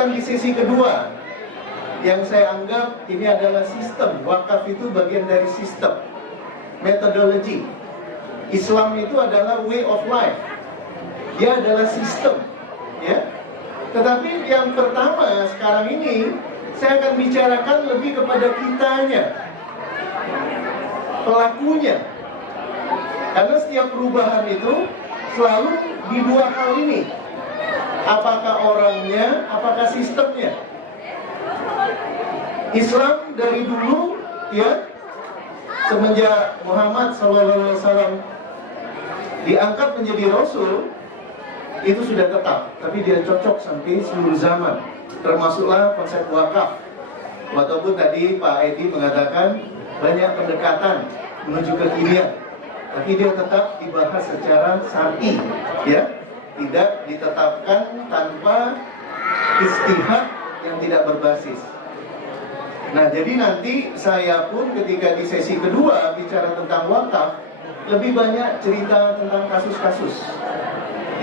lakukan di sesi kedua, yang saya anggap ini adalah sistem. Wakaf itu bagian dari sistem, metodologi. Islam itu adalah way of life. Dia adalah sistem, ya. Tetapi yang pertama sekarang ini saya akan bicarakan lebih kepada kitanya, pelakunya. Karena setiap perubahan itu selalu di dua hal ini. Apakah orangnya, apakah sistemnya. Islam dari dulu, ya, semenjak Muhammad SAW diangkat menjadi Rasul, itu sudah tetap, tapi dia cocok sampai seluruh zaman. Termasuklah konsep wakaf. Walaupun tadi Pak Edi mengatakan banyak pendekatan menuju kekinian, tapi dia tetap dibahas secara syar'i, ya, tidak ditetapkan tanpa istihad yang tidak berbasis. Nah, jadi nanti saya pun ketika di sesi kedua bicara tentang wakaf, lebih banyak cerita tentang kasus-kasus,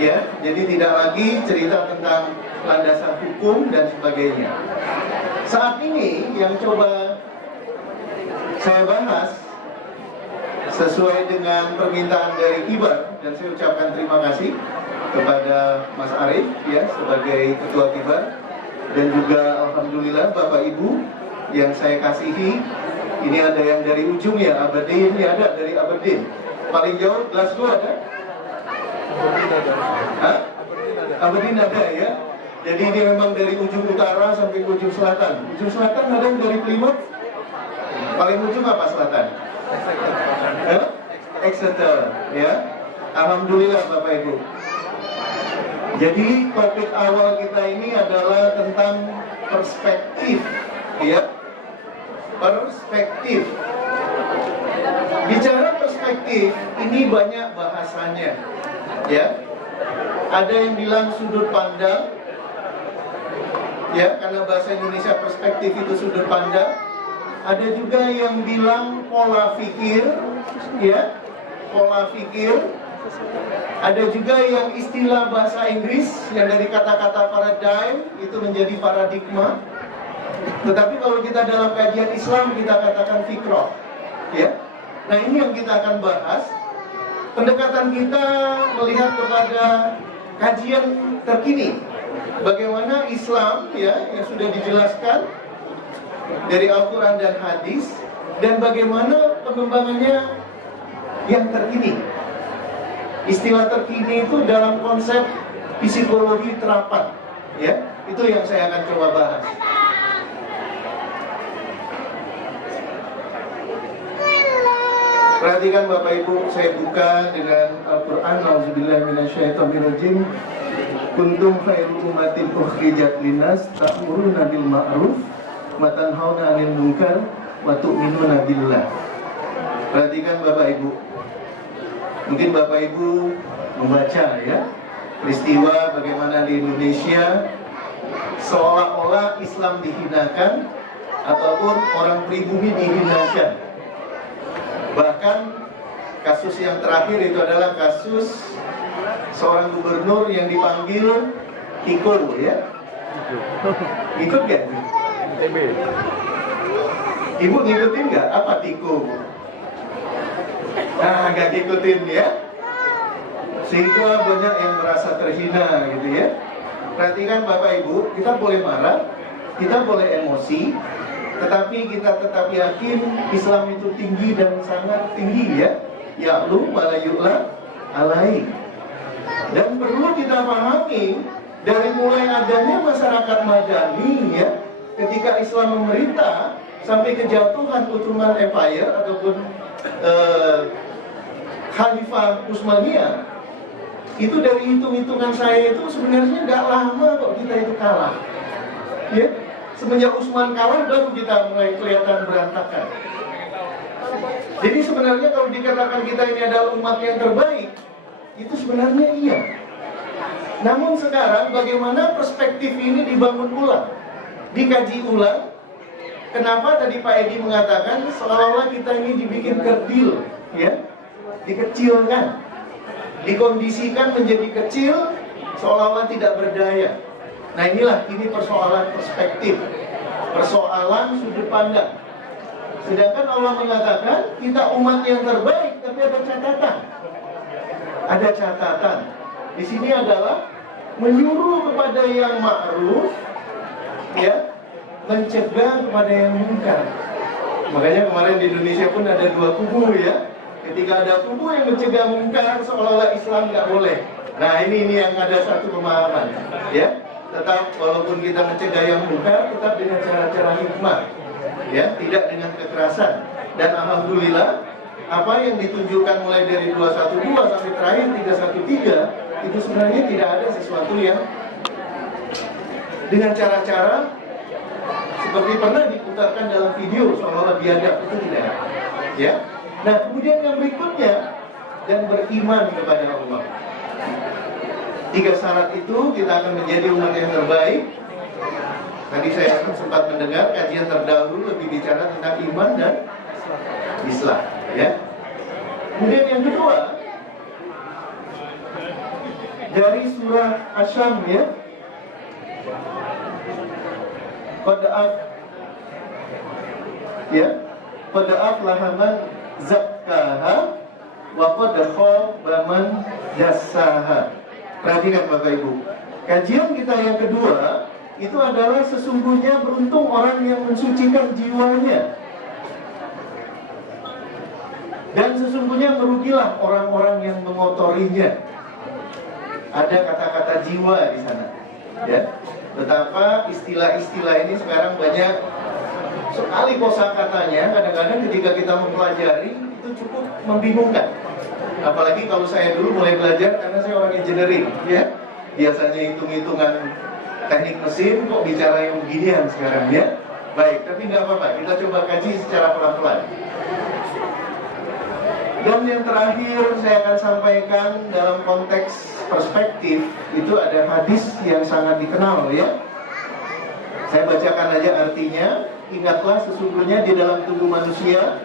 ya. Jadi tidak lagi cerita tentang landasan hukum dan sebagainya. Saat ini yang coba saya bahas sesuai dengan permintaan dari Kibar, dan saya ucapkan terima kasih kepada Mas Arief, ya, sebagai Ketua Kibar, dan juga alhamdulillah Bapak Ibu yang saya kasihi. Ini ada yang dari ujung, ya, Aberdeen, ini ada dari Aberdeen. Paling jauh Glasgow ada? Hah? Aberdeen ada, ya. Jadi ini memang dari ujung utara sampai ke ujung selatan. Ujung selatan ada yang dari Plymouth. Paling ujung apa selatan? Exeter, ya. Alhamdulillah Bapak Ibu. Jadi topik awal kita ini adalah tentang perspektif, ya. Perspektif. Bicara perspektif ini banyak bahasanya, ya. Ada yang bilang sudut pandang, ya, karena bahasa Indonesia perspektif itu sudut pandang. Ada juga yang bilang pola pikir, ya, pola pikir. Ada juga yang istilah bahasa Inggris yang dari kata-kata paradigm itu menjadi paradigma. Tetapi kalau kita dalam kajian Islam kita katakan fikroh, ya. Nah, ini yang kita akan bahas. Pendekatan kita melihat kepada kajian terkini, bagaimana Islam, ya, yang sudah dijelaskan dari Al-Quran dan Hadis, dan bagaimana pengembangannya yang terkini. Istilah terkini itu dalam konsep psikologi terapan, ya. Itu yang saya akan coba bahas. Perhatikan Bapak Ibu, saya buka dengan Al-Quran. Auzubillahi minasyaitonirrajim. Kuntum khairu ummatin ukhrijat linnas ta'muruna bil ma'ruf wa tanhauna 'anil munkar wa tu'minuna billah. Perhatikan Bapak Ibu. Mungkin Bapak Ibu membaca, ya, peristiwa bagaimana di Indonesia seolah-olah Islam dihinakan ataupun orang pribumi dihinakan. Bahkan kasus yang terakhir itu adalah kasus seorang gubernur yang dipanggil Tiko, ya. Ikut gak? Ibu ngikutin gak? Apa Tiko? Nah, gak ngikutin, ya. Sehingga banyak yang merasa terhina, gitu, ya. Perhatikan Bapak Ibu, kita boleh marah, kita boleh emosi, tetapi kita tetap yakin Islam itu tinggi dan sangat tinggi, ya. Ya'lu wa la yu'la alai. Dan perlu kita pahami dari mulai adanya masyarakat Madani, ya, ketika Islam memerintah sampai kejatuhan Ottoman Empire ataupun Khalifah Utsmaniyah, itu dari hitung-hitungan saya itu sebenarnya nggak lama kok kita itu kalah, ya. Semenjak Utsman kalah baru kita mulai kelihatan berantakan. Jadi sebenarnya kalau dikatakan kita ini adalah umat yang terbaik, itu sebenarnya iya. Namun sekarang bagaimana perspektif ini dibangun ulang, dikaji ulang. Kenapa tadi Pak Edi mengatakan seolah-olah kita ini dibikin kerdil, ya, dikecilkan, dikondisikan menjadi kecil, seolah-olah tidak berdaya. Nah inilah, ini persoalan perspektif, persoalan sudut pandang. Sedangkan Allah mengatakan kita umat yang terbaik, tapi ada catatan. Ada catatan. Di sini adalah menyuruh kepada yang ma'ruf, ya, mencegah kepada yang munkar. Makanya kemarin di Indonesia pun ada dua kubu, ya. Ketika ada kubu yang mencegah munkar, seolah-olah Islam nggak boleh. Nah ini yang ada satu pemahaman, ya. Tetap walaupun kita mencegah yang munkar, tetap dengan cara-cara hikmah, ya, tidak dengan kekerasan. Dan alhamdulillah, apa yang ditunjukkan mulai dari 212 sampai terakhir 313 itu sebenarnya tidak ada sesuatu yang dengan cara-cara seperti pernah diputarkan dalam video seolah-olah biadab, itu tidak ada, ya. Nah kemudian yang berikutnya, dan beriman kepada Allah. 3 syarat itu kita akan menjadi umat yang terbaik. Tadi saya sempat mendengar kajian terdahulu lebih bicara tentang iman dan Islam, ya. Kemudian yang kedua, dari surah Asy-Syam, ya. Qad aflaha man zakkaha wa qad khaba man dassaha. Perhatikan Bapak Ibu, kajian kita yang kedua itu adalah sesungguhnya beruntung orang yang mensucikan jiwanya, dan sesungguhnya merugilah orang-orang yang mengotorinya. Ada kata-kata jiwa di sana, ya. Betapa istilah-istilah ini sekarang banyak sekali kosakatanya. Kadang-kadang ketika kita mempelajari itu cukup membingungkan. Apalagi kalau saya dulu mulai belajar, karena saya orang engineering, ya. Biasanya hitung-hitungan teknik mesin, kok bicara yang beginian sekarang, ya. Baik, tapi nggak apa-apa, kita coba kaji secara pelan-pelan. Dan yang terakhir saya akan sampaikan dalam konteks perspektif, itu ada hadis yang sangat dikenal, ya. Saya bacakan aja artinya. Ingatlah sesungguhnya di dalam tubuh manusia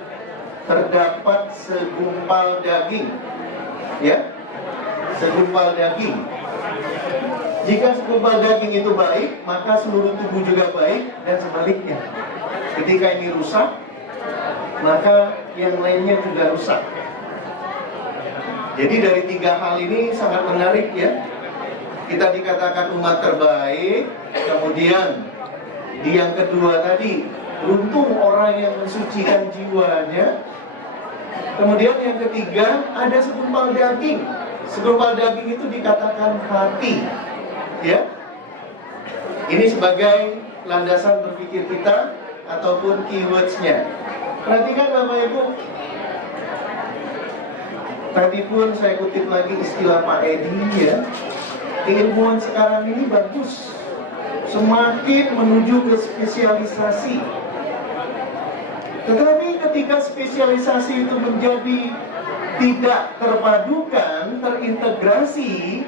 terdapat segumpal daging, ya, segumpal daging. Jika segumpal daging itu baik, maka seluruh tubuh juga baik, dan sebaliknya. Ketika ini rusak, maka yang lainnya juga rusak. Jadi dari 3 hal ini sangat menarik, ya. Kita dikatakan umat terbaik, kemudian di yang kedua tadi, beruntung orang yang mensucikan jiwanya. Kemudian yang ketiga, ada segumpal daging. Segumpal daging itu dikatakan hati, ya. Ini sebagai landasan berpikir kita ataupun keywords-nya. Perhatikan Bapak Ibu. Tadi pun saya kutip lagi istilah Pak Edi, ya. Keilmuan sekarang ini bagus, semakin menuju ke spesialisasi. Tetapi ketika spesialisasi itu menjadi tidak terpadukan, terintegrasi,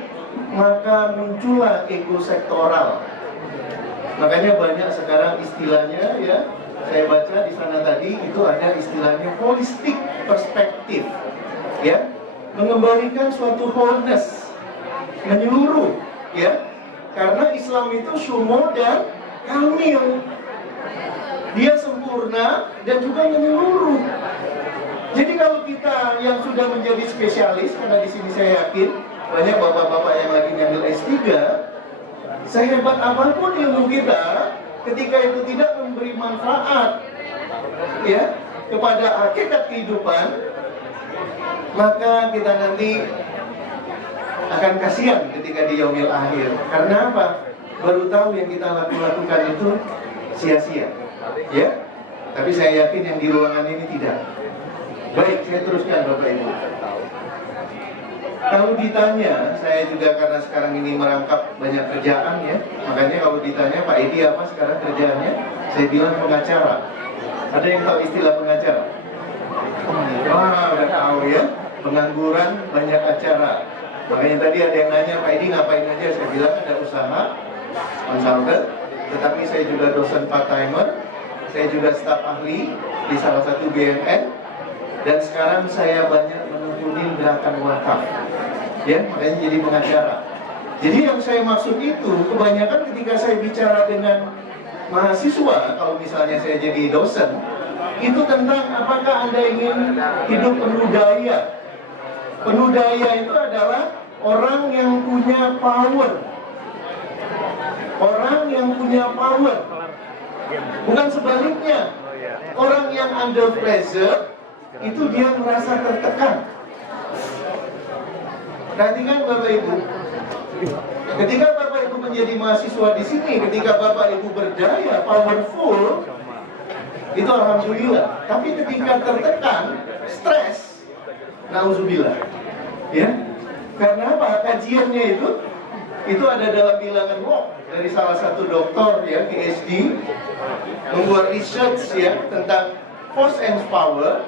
maka muncullah ego sektoral. Makanya banyak sekarang istilahnya, ya. Saya baca di sana tadi itu ada istilahnya holistic perspektif, ya, mengembalikan suatu wholeness, menyeluruh, ya. Karena Islam itu syumul dan kamil. Dia sempurna dan juga menyeluruh. Jadi kalau kita yang sudah menjadi spesialis, karena di sini saya yakin banyak bapak-bapak yang lagi ngambil S3, sehebat apapun ilmu kita, ketika itu tidak memberi manfaat, ya, kepada hakikat kehidupan, maka kita nanti akan kasihan ketika di yaumil akhir. Karena apa? Baru tahu yang kita lakukan itu sia-sia, ya. Tapi saya yakin yang di ruangan ini tidak. Baik, saya teruskan Bapak Ibu. Kalau ditanya, saya juga karena sekarang ini merangkap banyak kerjaan, ya. Makanya kalau ditanya Pak Edi apa sekarang kerjaannya, saya bilang pengacara. Ada yang tahu istilah pengacara? Wah, udah tahu, ya. Pengangguran banyak acara. Makanya tadi ada yang nanya, Pak Edi ngapain aja? Saya bilang ada usaha, konsultan, tetapi saya juga dosen part-timer, saya juga staf ahli di salah satu BUMN, dan sekarang saya banyak menekuni gerakan wakaf, ya, makanya jadi pengacara. Jadi yang saya maksud itu, kebanyakan ketika saya bicara dengan mahasiswa, kalau misalnya saya jadi dosen, itu tentang apakah Anda ingin hidup penuh daya. Penuh daya itu adalah orang yang punya power. Orang yang punya power. Bukan sebaliknya. Orang yang under pressure, itu dia merasa tertekan. Perhatikan Bapak Ibu. Ketika Bapak Ibu menjadi mahasiswa di sini, ketika Bapak Ibu berdaya, powerful, itu alhamdulillah. Tapi ketika tertekan, stres, nauzubillah. Ya, karena apa? Kajiannya itu ada dalam bilangan WOK dari salah satu doktor ya, PhD, membuat research ya tentang force and power.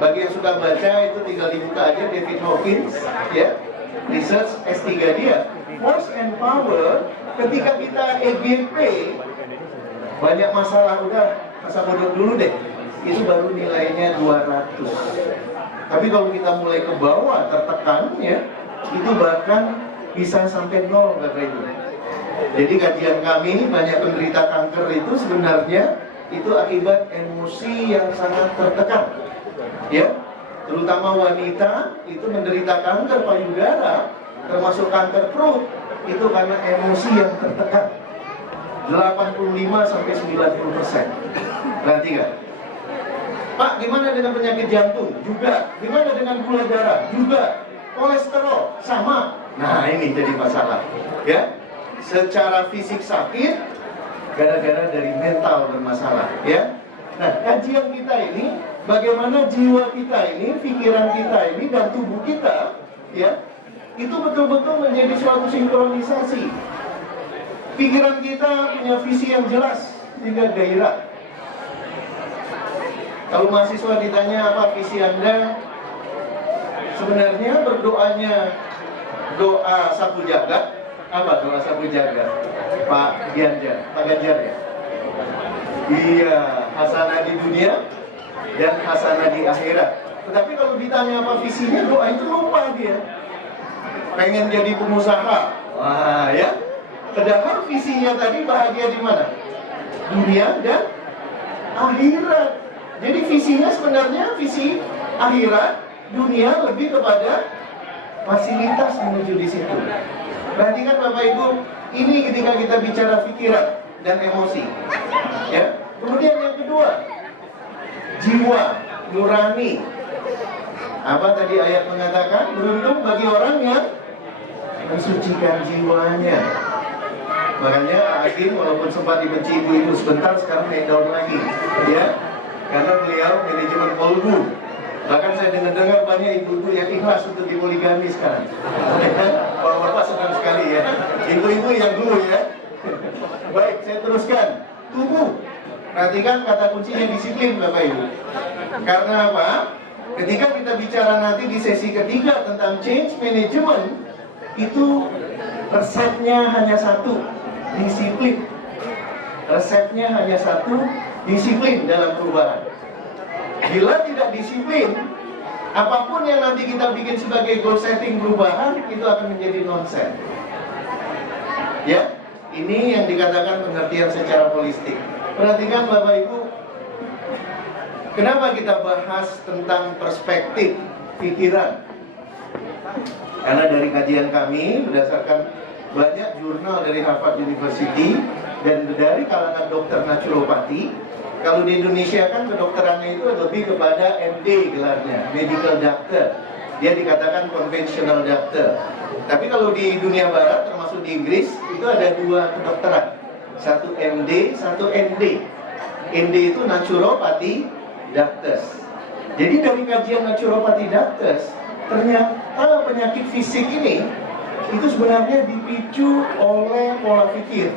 Bagi yang suka baca itu tinggal dibuka aja David Hawkins ya, research S3 dia. Force and power, ketika kita EGP banyak masalah, udah masa bodoh dulu deh, itu baru nilainya 200. Tapi kalau kita mulai ke bawah tertekan ya, itu bahkan bisa sampai 0 Bapak Ibu. Jadi kajian kami, banyak penderita kanker itu sebenarnya itu akibat emosi yang sangat tertekan. Ya, terutama wanita itu menderita kanker payudara, termasuk kanker perut, itu karena emosi yang tertekan. 85 sampai 90%. Perhatikan. Pak, gimana dengan penyakit jantung? Juga. Gimana dengan gula darah? Juga. Kolesterol? Sama. Nah, ini jadi masalah. Ya, secara fisik sakit, gara-gara dari mental bermasalah. Ya. Nah, kajian kita ini, bagaimana jiwa kita ini, pikiran kita ini, dan tubuh kita, ya, itu betul-betul menjadi suatu sinkronisasi. Pikiran kita punya visi yang jelas, sehingga gairah. Kalau mahasiswa ditanya apa visi Anda, sebenarnya berdoanya doa sapu jagat. Apa doa sapu jagat? Pak Ganjar ya? Iya, hasanah di dunia dan hasanah di akhirat. Tetapi kalau ditanya apa visinya, doa itu lupa dia. Pengen jadi pengusaha. Wah ya. Padahal visinya tadi bahagia di mana? Dunia dan akhirat. Jadi visinya sebenarnya visi akhirat, dunia lebih kepada fasilitas menuju di situ. Perhatikan Bapak Ibu, ini ketika kita bicara pikiran dan emosi. Ya. Kemudian yang kedua, jiwa nurani. Apa tadi ayat mengatakan? Beruntung bagi orang yang mensucikan jiwanya. Makanya Hakim walaupun sempat dibenci ibu-ibu sebentar, sekarang naik daun lagi, ya. Karena beliau manajemen kolbu. Bahkan saya dengar banyak ibu-ibu yang ikhlas untuk dipoligami sekarang. Bapak senang sekali ya. Ibu-ibu yang dulu ya. Baik, saya teruskan. Tubuh. Perhatikan kata kuncinya disiplin Bapak Ibu. Karena apa? Ketika kita bicara nanti di sesi ketiga tentang change management, itu resepnya hanya satu, disiplin. Resepnya hanya satu, disiplin dalam perubahan. Bila tidak disiplin, apapun yang nanti kita bikin sebagai goal setting perubahan, itu akan menjadi nonsense. Ya, ini yang dikatakan pengertian secara holistik. Perhatikan Bapak Ibu, kenapa kita bahas tentang perspektif pikiran? Karena dari kajian kami, berdasarkan banyak jurnal dari Harvard University dan dari kalangan dokter naturopati, kalau di Indonesia kan kedokterannya itu lebih kepada MD gelarnya, medical doctor. Dia dikatakan conventional doctor. Tapi kalau di dunia barat, termasuk di Inggris, itu ada dua kedokteran. Satu MD, satu ND. ND itu naturopathy doctors. Jadi dari kajian naturopathy doctors, ternyata penyakit fisik ini itu sebenarnya dipicu oleh pola pikir.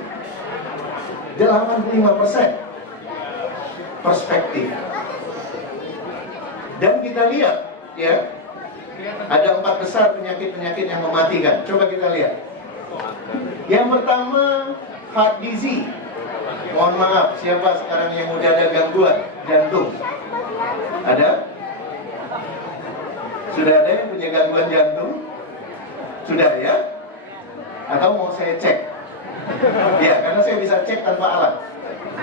85% perspektif. Dan kita lihat ya, ada 4 besar penyakit-penyakit yang mematikan. Coba kita lihat. Yang pertama, heart disease. Mohon maaf, siapa sekarang yang udah ada gangguan jantung? Ada? Sudah ada yang punya gangguan jantung? Sudah ya? Atau mau saya cek? Ya, karena saya bisa cek tanpa alat.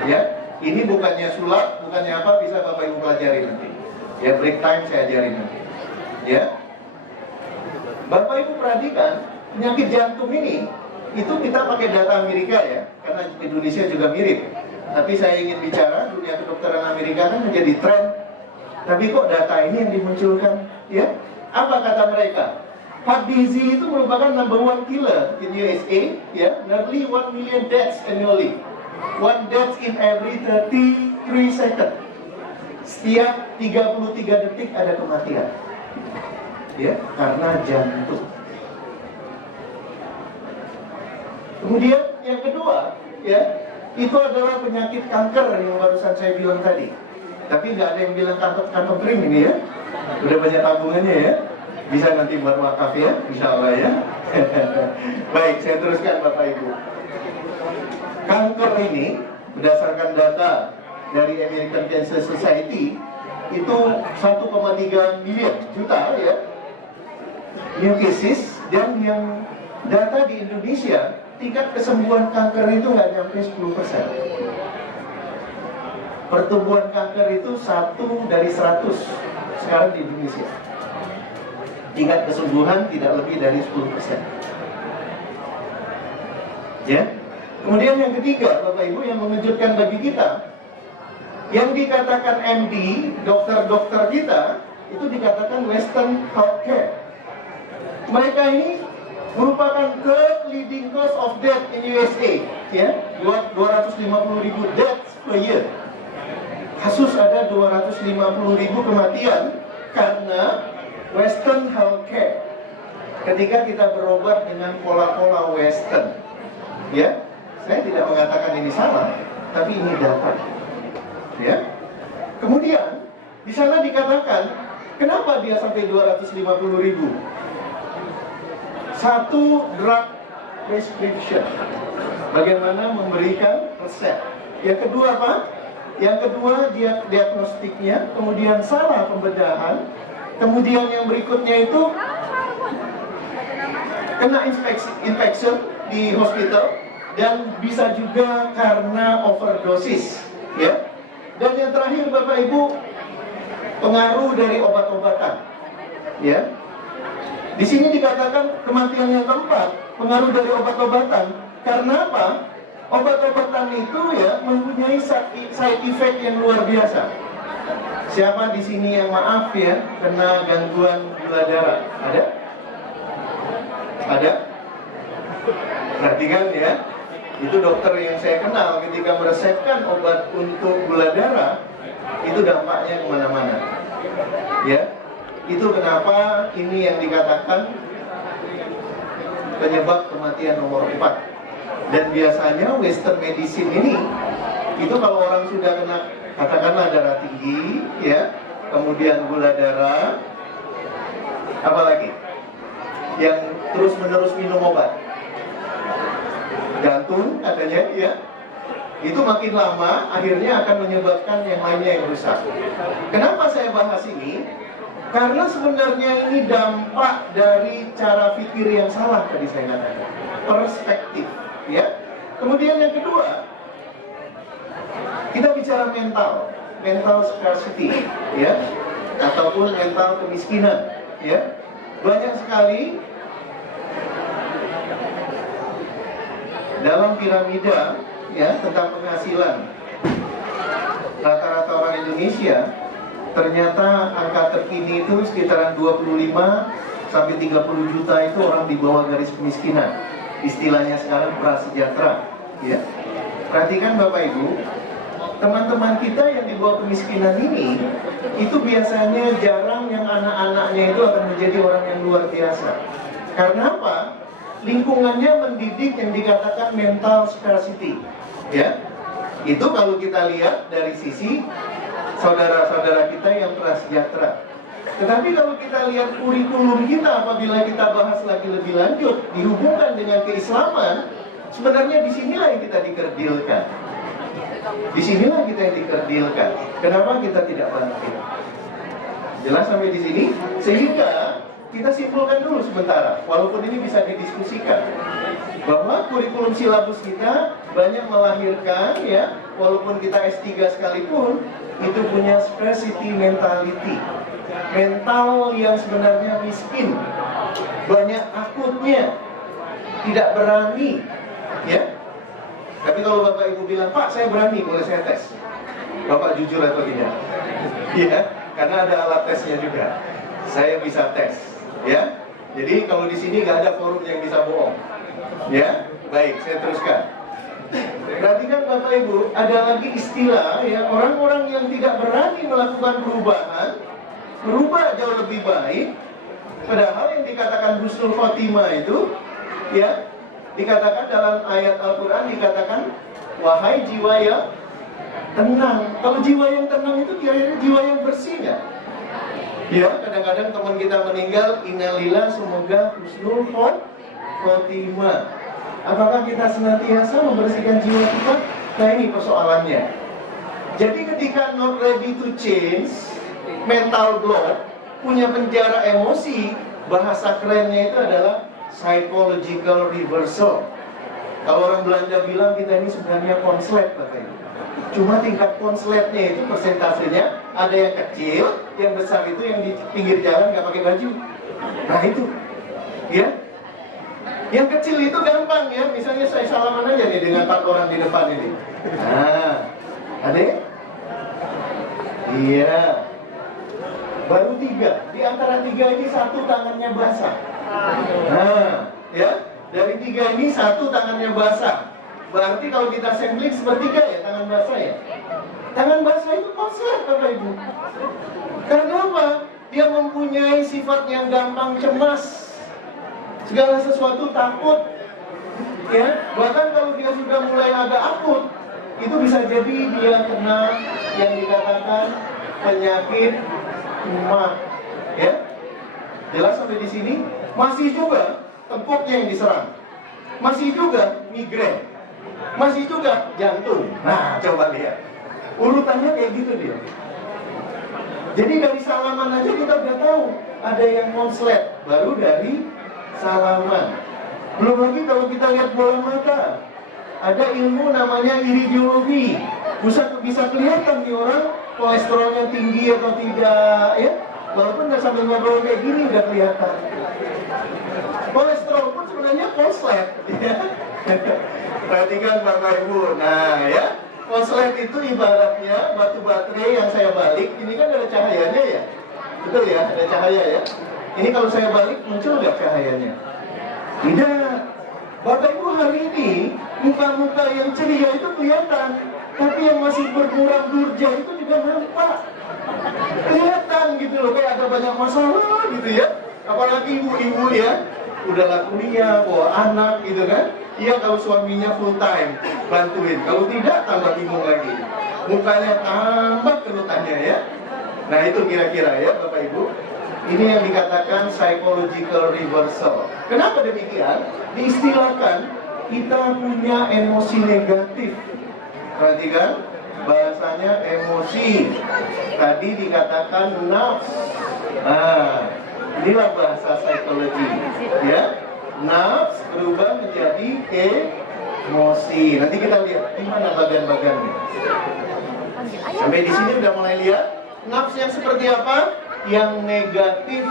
Ya, ini bukannya sulap, bukannya apa, bisa Bapak Ibu pelajari nanti. Ya, break time saya ajarin nanti. Ya, Bapak Ibu perhatikan, penyakit jantung ini, itu kita pakai data Amerika ya, karena Indonesia juga mirip. Tapi saya ingin bicara, dunia kedokteran Amerika kan menjadi tren. Tapi kok data ini yang dimunculkan? Ya, apa kata mereka? Heart disease itu merupakan number one killer in USA. Ya, nearly 1 million deaths annually. One death in every 33 seconds. Setiap 33 detik ada kematian. Ya, karena jantung. Kemudian yang kedua, ya, itu adalah penyakit kanker yang barusan saya bilang tadi. Tapi nggak ada yang bilang kantong kering ini ya. Udah banyak tabungannya ya. Bisa nanti buat wakaf ya, insya Allah ya. Baik, saya teruskan Bapak Ibu. Kanker ini berdasarkan data dari American Cancer Society itu 1,3 miliar juta ya new cases, dan yang data di Indonesia tingkat kesembuhan kanker itu nggak nyampe 10%. Pertumbuhan kanker itu 1 dari 100 sekarang di Indonesia. Tingkat kesembuhan tidak lebih dari 10%. Ya. Kemudian yang ketiga, Bapak Ibu, yang mengejutkan bagi kita, yang dikatakan MD, dokter-dokter kita, itu dikatakan Western Healthcare. Mereka ini merupakan third leading cause of death in USA, ya, 250.000 deaths per year. Kasus ada 250.000 kematian karena Western Healthcare. Ketika kita berobat dengan pola-pola Western, ya, saya tidak mengatakan ini salah, tapi ini data. Ya. Kemudian di sana dikatakan, kenapa dia sampai 250.000? Satu, drug prescription. Bagaimana memberikan resep. Yang kedua apa? Yang kedua dia diagnostiknya, kemudian salah pembedahan, kemudian yang berikutnya itu kena infection di hospital, dan bisa juga karena overdosis, ya. Dan yang terakhir Bapak Ibu, pengaruh dari obat-obatan, ya. Di sini dikatakan kematian yang keempat, pengaruh dari obat-obatan. Karena apa? Obat-obatan itu ya mempunyai side effect yang luar biasa. Siapa di sini yang maaf ya kena gangguan gula darah? Ada? Ada? Perhatikan ya. Itu dokter yang saya kenal ketika meresepkan obat untuk gula darah, itu dampaknya kemana-mana. Ya, itu kenapa ini yang dikatakan penyebab kematian nomor 4. Dan biasanya Western medicine ini, itu kalau orang sudah kena, katakanlah darah tinggi, ya, kemudian gula darah, apalagi yang terus-menerus minum obat, jantung katanya, ya, itu makin lama akhirnya akan menyebabkan yang lainnya yang rusak. Kenapa saya bahas ini? Karena sebenarnya ini dampak dari cara pikir yang salah tadi saya katakan, perspektif, ya. Kemudian yang kedua, kita bicara mental scarcity, ya, ataupun mental kemiskinan, ya. Banyak sekali dalam piramida, ya, tentang penghasilan rata-rata orang Indonesia, ternyata angka terkini itu sekitaran 25 sampai 30 juta itu orang di bawah garis kemiskinan. Istilahnya sekarang prasejahtera, ya. Perhatikan Bapak Ibu, teman-teman kita yang di bawah kemiskinan ini, itu biasanya jarang yang anak-anaknya itu akan menjadi orang yang luar biasa. Karena apa? Lingkungannya mendidik yang dikatakan mental scarcity, ya. Itu kalau kita lihat dari sisi saudara-saudara kita yang prasejahtera. Tetapi kalau kita lihat kurikulum kita, apabila kita bahas lagi lebih lanjut dihubungkan dengan keislaman, sebenarnya disinilah yang kita dikerdilkan. Disinilah kita yang dikerdilkan. Kenapa kita tidak bangkit? Jelas sampai di sini? Sehingga kita simpulkan dulu sementara, walaupun ini bisa didiskusikan. bahwa kurikulum silabus kita banyak melahirkan, ya, walaupun kita S3 sekalipun, itu punya scarcity mentality, mental yang sebenarnya miskin, banyak takutnya, tidak berani, ya. Tapi kalau Bapak Ibu bilang, Pak, saya berani, boleh saya tes? Bapak jujur atau tidak? Iya, karena ada alat tesnya juga. Saya bisa tes, ya. Jadi kalau di sini nggak ada forum yang bisa bohong, ya. Baik, saya teruskan. Berarti kan Bapak Ibu, ada lagi istilah, ya, orang-orang yang tidak berani melakukan perubahan, berubah jauh lebih baik. Padahal yang dikatakan husnul khotimah itu, ya, dikatakan dalam ayat Al-Quran, dikatakan wahai jiwa yang tenang. Kalau jiwa yang tenang itu kira-kira jiwa yang bersih nggak? Ya, kadang-kadang teman kita meninggal, innalillah, semoga husnul khotimah. Apakah kita senantiasa membersihkan jiwa kita? Nah, ini persoalannya. Jadi ketika not ready to change, mental block, punya penjara emosi, bahasa kerennya itu adalah psychological reversal. Kalau orang Belanda bilang kita ini sebenarnya konslet, katanya. Cuma tingkat konsletnya itu persentasenya ada yang kecil, yang besar itu yang di pinggir jalan nggak pakai baju. Nah itu, ya. Yang kecil itu gampang, ya. Misalnya saya salaman aja nih dengan 4 orang di depan ini. Nah, ada? Iya. Baru 3. Di antara 3 ini 1 tangannya basah. Nah, ya. Dari 3 ini 1 tangannya basah. Berarti kalau kita sampling sepertiga, ya, tangan basah, ya. Tangan basah itu konslet, Bapak Ibu. Karena apa? Dia mempunyai sifat yang gampang cemas, segala sesuatu takut, ya. Bahkan kalau dia sudah mulai agak akut, itu bisa jadi dia kena yang dikatakan penyakit mah, ya. Jelas sampai di sini? Masih juga tengkuknya yang diserang, masih juga migrain, masih juga jantung. Nah, coba lihat urutannya kayak gitu dia. Jadi dari salaman aja kita udah tahu ada yang konslet, baru dari salaman. Belum lagi kalau kita lihat bola mata, ada ilmu namanya iridiologi. Bisa kelihatan nih orang kolesterolnya tinggi atau tidak, ya. Walaupun nggak sambil ngobrol kayak gini udah kelihatan. Kolesterol pun sebenarnya konslet, ya. Perhatikan Bapak Ibu. Nah, ya, konslet itu ibaratnya batu baterai yang saya balik. Ini kan ada cahayanya, ya. Betul, ya, ada cahaya, ya. Ini kalau saya balik muncul nggak cahayanya? Tidak. Bapak Ibu, hari ini muka-muka yang ceria itu kelihatan, tapi yang masih berkurang durja itu juga nampak. Kelihatan gitu loh, kayak ada banyak masalah gitu, ya. Apalagi ibu-ibu, ya, udahlah kuliah, bawa anak gitu kan. Iya, kalau suaminya full time bantuin, kalau tidak tambah bingung lagi, mukanya tambah kerutannya, ya. Nah itu kira-kira, ya Bapak Ibu, ini yang dikatakan psychological reversal. Kenapa demikian? Diistilahkan kita punya emosi negatif. Perhatikan bahasanya emosi. Tadi dikatakan nafs. Nah, inilah bahasa psikologi, ya. Nafs berubah menjadi emosi. Nanti kita lihat di mana bagian-bagiannya. Sampai di sini udah mulai lihat nafs yang seperti apa? Yang negatif.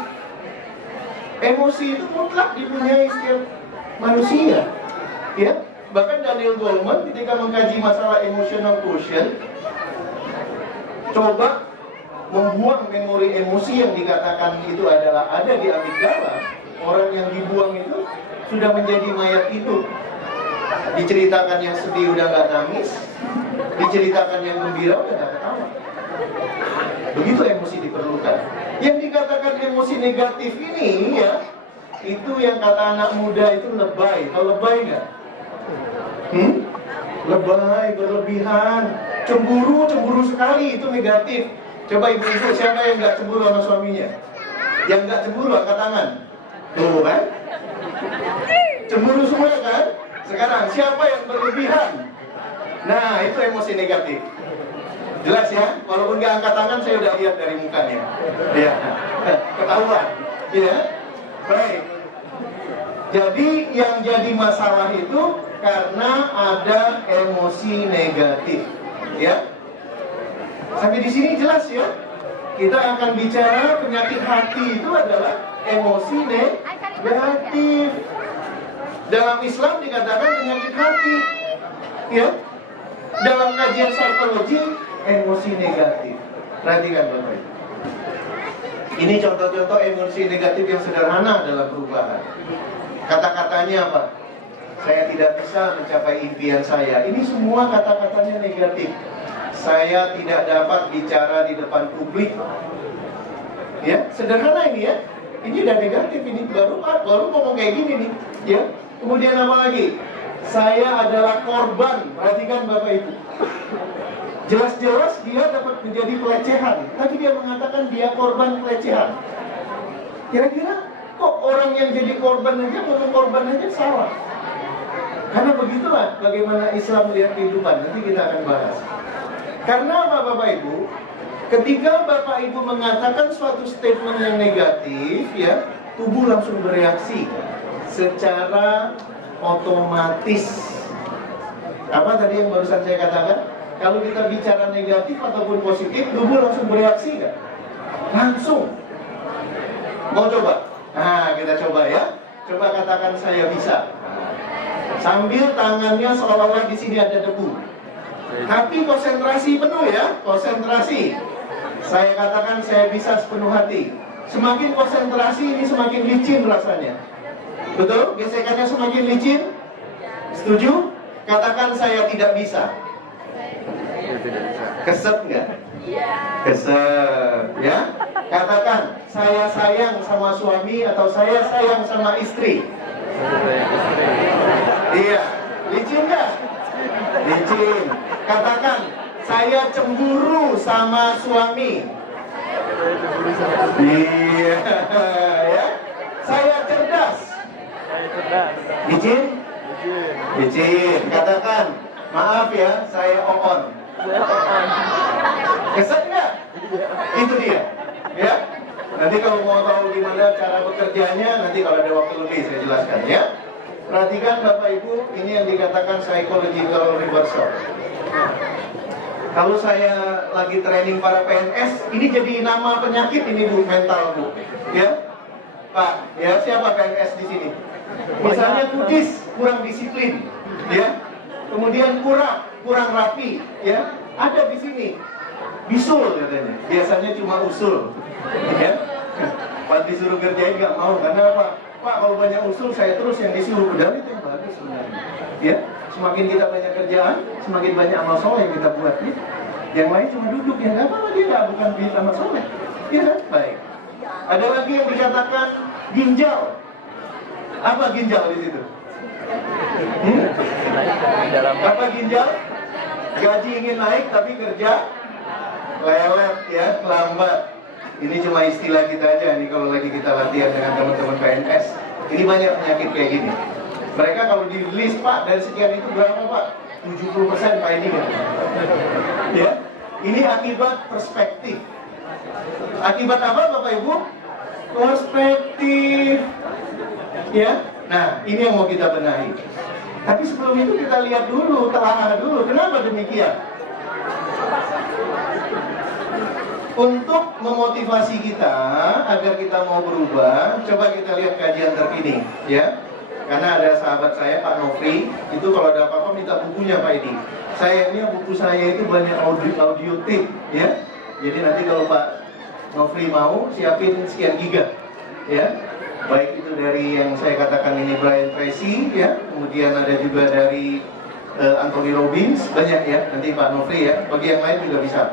Emosi itu mutlak dipunyai setiap manusia, ya. Bahkan Daniel Goleman ketika mengkaji masalah emotional quotient, coba membuang memori emosi yang dikatakan itu adalah ada di amigdala. Orang yang dibuang itu sudah menjadi mayat itu. Diceritakan yang sedih udah gak nangis, diceritakan yang gembira udah gak ketawa. Begitu emosi diperlukan. Yang dikatakan emosi negatif ini, ya, itu yang kata anak muda itu lebay. Tahu lebay nggak? Lebay, berlebihan, cemburu sekali, itu negatif. Coba ibu-ibu, siapa yang nggak cemburu sama suaminya? Yang nggak cemburu angkat tangan. Tuh kan? Cemburu semua kan? Sekarang siapa yang berlebihan? Nah, itu emosi negatif. Jelas, ya? Walaupun nggak angkat tangan, saya udah lihat dari mukanya. Ya, ketahuan. Ya, baik. Jadi yang jadi masalah itu karena ada emosi negatif, ya. Sampai di sini jelas ya. Kita akan bicara penyakit hati itu adalah emosi negatif. Dalam Islam dikatakan penyakit hati, ya. Dalam kajian psikologi emosi negatif. Perhatikan Bapak Ibu. Ini contoh-contoh emosi negatif yang sederhana dalam perubahan. Kata-katanya apa? Saya tidak bisa mencapai impian saya. Ini semua kata-katanya negatif. Saya tidak dapat bicara di depan publik. Ya, sederhana ini ya. Ini udah negatif ini. Baru ngomong kayak gini nih. Ya. Kemudian apa lagi? Saya adalah korban. Perhatikan Bapak Ibu. Jelas-jelas dia dapat menjadi pelecehan. Tapi dia mengatakan dia korban pelecehan. Kira-kira kok orang yang jadi korban aja, ngomong korban aja salah. Karena begitulah bagaimana Islam melihat kehidupan. Nanti kita akan bahas. Karena apa Bapak Ibu? Ketika Bapak Ibu mengatakan suatu statement yang negatif, ya, tubuh langsung bereaksi secara otomatis. Apa tadi yang barusan saya katakan? Kalau kita bicara negatif ataupun positif, tubuh langsung bereaksi nggak? Langsung. Mau coba? Nah, kita coba ya. Coba katakan saya bisa. Sambil tangannya seolah-olah di sini ada debu. Tapi konsentrasi penuh ya, konsentrasi. Saya katakan saya bisa sepenuh hati. Semakin konsentrasi ini semakin licin rasanya. Betul? Gesekannya semakin licin? Setuju? Katakan saya tidak bisa. Keset nggak? Keset, ya. Katakan saya sayang sama suami atau saya sayang sama istri. Iya, licin nggak? Licin. Katakan saya cemburu sama suami. Iya, ya. Saya cerdas. Licin? Licin. Katakan maaf ya, saya on. Keset nggak? Itu dia, ya. Nanti kalau mau tahu gimana cara bekerjanya, nanti kalau ada waktu lebih saya jelaskan ya. Perhatikan Bapak Ibu, ini yang dikatakan psychological reversal. Kalau saya lagi training para PNS, ini jadi nama penyakit ini Bu, mental Bu. Ya, Pak, ya siapa PNS di sini? Misalnya kudis, kurang disiplin, ya. Kemudian kurang rapi, ya. Ada di sini. Bisul katanya. Biasanya cuma usul, ya. Pas disuruh kerjain nggak mau, karena apa? Pak, kalau banyak usul saya terus yang disuruh. Padahal itu yang bagus sebenarnya. Ya, semakin kita banyak kerjaan, semakin banyak amal soleh yang kita buat. Ya. Yang lain cuma duduk, ya nggak apa-apa dia nggak bukan duit amal soleh. Ya, baik. Ada lagi yang dikatakan ginjal. Apa ginjal di situ? Apa ginjal? Gaji ingin naik tapi kerja lelet, ya, lambat. Ini cuma istilah kita aja nih kalau lagi kita latihan dengan teman-teman PNS. Ini banyak penyakit kayak gini. Mereka kalau di list, Pak, dari sekian itu berapa Pak? 70% Pak ini kan? Ya, ini akibat perspektif. Akibat apa Bapak Ibu? Perspektif. Ya, nah ini yang mau kita benahi. Tapi sebelum itu kita lihat dulu, telah dulu. Kenapa demikian? Untuk memotivasi kita agar kita mau berubah, coba kita lihat kajian terkini, ya. Karena ada sahabat saya, Pak Nofri, itu kalau ada apa-apa minta bukunya Pak Edi. Sayangnya buku saya itu banyak audio tape, ya. Jadi nanti kalau Pak Nofri mau, siapin sekian giga, ya. Baik itu dari yang saya katakan ini Brian Tracy, ya. Kemudian ada juga dari Anthony Robbins, banyak ya. Nanti Pak Nofri ya. Bagi yang lain juga bisa.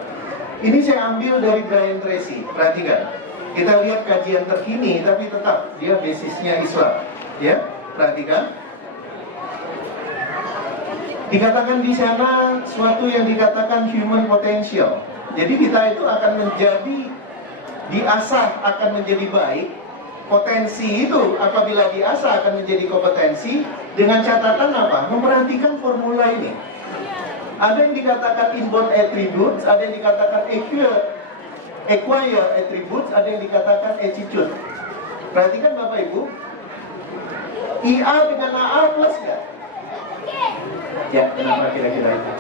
Ini saya ambil dari Brian Tracy. Perhatikan, kita lihat kajian terkini, tapi tetap dia basisnya Islam. Ya, perhatikan. Dikatakan di sana suatu yang dikatakan human potential. Jadi kita itu akan menjadi diasah, akan menjadi baik. Potensi itu apabila diasah akan menjadi kompetensi dengan catatan apa? Memperhatikan formula ini. Ada yang dikatakan inborn attributes, ada yang dikatakan acquire attributes, ada yang dikatakan attitude. Perhatikan Bapak Ibu, IA dengan AA plus nggak? Ya, kenapa kira-kira itu?